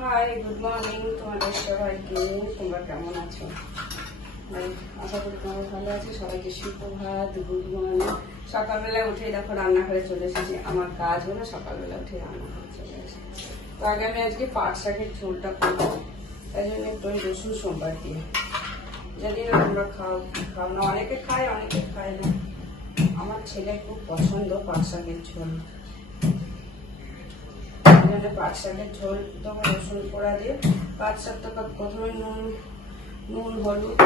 High, good morning তোমাদের সবাইকে। তোমরা কেমন আছো? আশা করি তোমরা ভালো আছো। সবাইকে সুপ্রভাত, গুড মর্নিং। সকালবেলা উঠে দেখো রান্নাঘরে চলে এসেছি। আমার কাজ হলো সকালবেলা উঠে রান্নাঘরে চলে এসেছি। তো আগে আমি আজকে পাট শাকের ঝোলটা করবো, তাই জন্য একটু রসুন সোমবার দিয়ে। জানি না তোমরা খাও খাও না, অনেকে খায় অনেকে খায় না। আমার ছেলে খুব পছন্দ পাট শাকের ঝোল। পাট শাকের ঝোল তখন রসুন পোড়া দিয়ে পাট শাকটা প্রথমে নুন হলুদ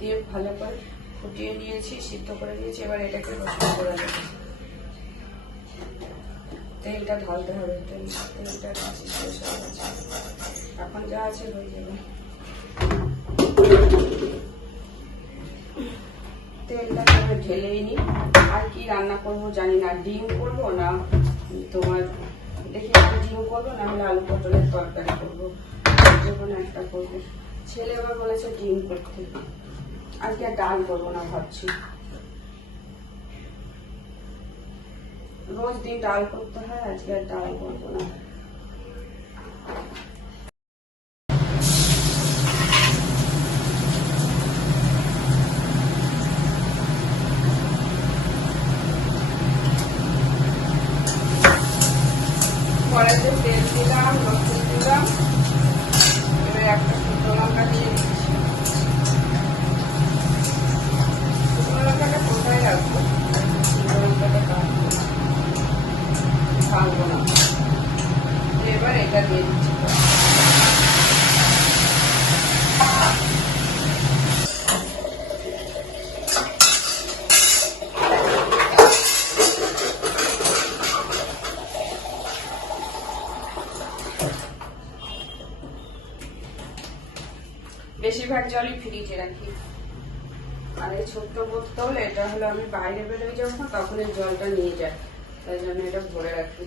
দিয়ে ভালো করে ফুটিয়ে নিয়েছি, সিদ্ধ করে নিয়েছি। এবার এটাকে রসুন পোড়া দেবো। তেলটা ঢালতে হবে, তেলটা এখন যা আছে হয়ে যাবে। তেলটা ঢেলেই নি। আর কি রান্না করবো জানি না, ডিম করবো না তোমার দেখি ডিম করবো, না হলে আলু পটলের তরকারি করবো, যে কোনো একটা করবো। ছেলে আবার বলেছে ডিম করতে। আজকে আর ডাল করবো না ভাবছি, রোজ দিন ডাল করতে হয়, আজকে আর ডাল করবো না। কড়াইতে তেল দিলাম, রসুন দিলাম, এবার একটা শুকনো লঙ্কা দিয়ে দিচ্ছি। শুকনো লঙ্কাটা কোথায় রাখবো? শুকনো লঙ্কাটা ভাঙবো না। এবার এটা দিয়ে দিচ্ছি। বেশিরভাগ জলই ফ্রিজে রাখি। আর এই ছোট্ট বোতল, এটা হলো আমি বাইরে বেরোই যখন তখন এই জলটা নিয়ে যাই, তাই জন্য এটা ভরে রাখি।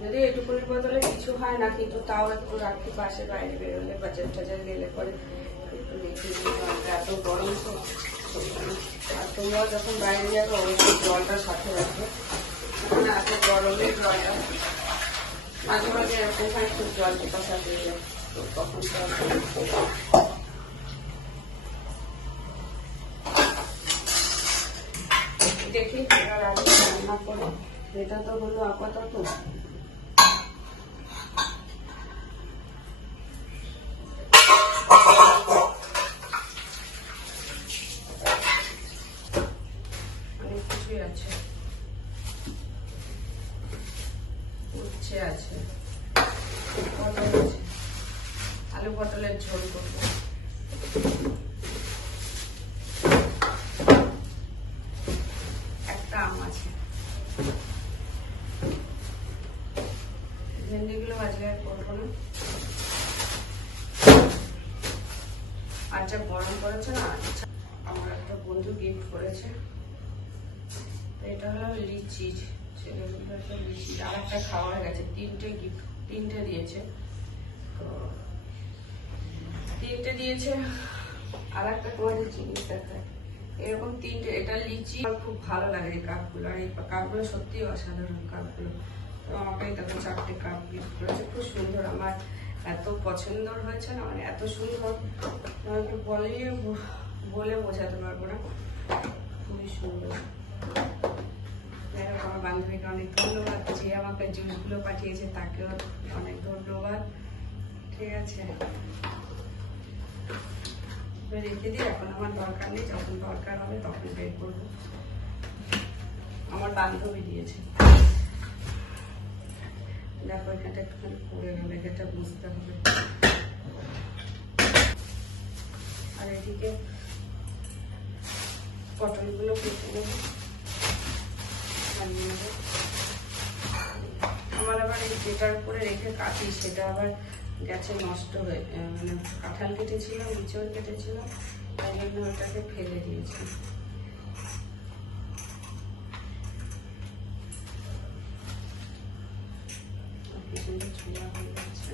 যদি এটুকুর বোতলে কিছু হয় না, কিন্তু তাও একটু রাখি পাশে, বাইরে বেরোলে বাজার টাজার গেলে পরে একটু রেখে দিই। এত গরম তো। আর তোমরাও যখন বাইরে যাবে অবশ্যই জলটা সাথে রাখবে, মানে এত গরমের জলটা মাঝে মাঝে এরকম হয় খুব জল পিপাসা পেয়ে যায়, তো তখন দেখি এবার আজকে রান্না করে। এটা তো হলো আপাতত। অনেক কিছুই আছে, উচ্ছে আছে, পটল আছে, আলু পটলের ঝোল করবো। একটা আম আছে, ভেন্ডিগুলো আজকে আর করবো না। আর যা গরম করেছে না, আমার একটা বন্ধু গিফট করেছে, এটা হলো লিচি। লিচি আর একটা খাওয়া হয়ে গেছে, তিনটে দিয়েছে। তো তিনটে দিয়েছে। আর একটা তোমাদের জিনিস দেখায়, এরকম তিনটে। এটা লিচি আমার খুব ভালো লাগে এই কাপগুলো, আর এই কাপগুলো সত্যি অসাধারণ কাপগুলো। তো আমাকে দেখো 4টে কাপ গিফট করেছে, খুব সুন্দর। আমার এত পছন্দ হয়েছে না, মানে এত সুন্দর আমাকে বলে বোঝাতে পারবো না, খুবই সুন্দর। আমার বান্ধবীকে অনেক ধন্যবাদ, যে আমাকে জুসগুলো পাঠিয়েছে তাকেও অনেক ধন্যবাদ। ঠিক আছে, রেখে দিই, এখন আমার দরকার নেই, যখন দরকার হবে তখন বের করবো। আমার বান্ধবী দিয়েছে। দেখো এখানটা একটুখানি পড়ে গেল, এটা বুঝতে হবে। আর এদিকে পটলগুলো কেটে নেবো। আমার আবার এই যেটার উপরে রেখে কাটি, সেটা আবার গেছে নষ্ট হয়ে, মানে কাঁঠাল কেটেছিলাম, ইঁচড় কেটেছিলাম, তাই জন্য ওটাকে ফেলে দিয়েছি। ছোলা হয়ে গেছে।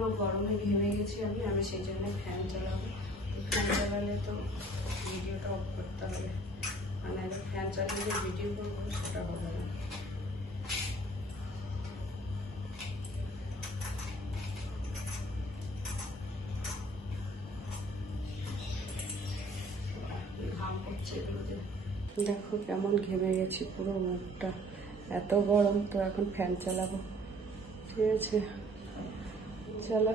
পুরো গরমে ঘেমে গেছি আমি আমি সেই জন্য ফ্যান চালাবো। ফ্যান চালালে তো ভিডিওটা অফ করতে হবে, আর নাহলে ফ্যান চালিয়ে ভিডিও করবো সেটা হবে না। ঘাম হচ্ছে এগুলোতে। দেখো কেমন ঘেমে গেছি পুরো মুখটা, এত গরম। তো এখন ফ্যান চালাবো, ঠিক আছে চলো।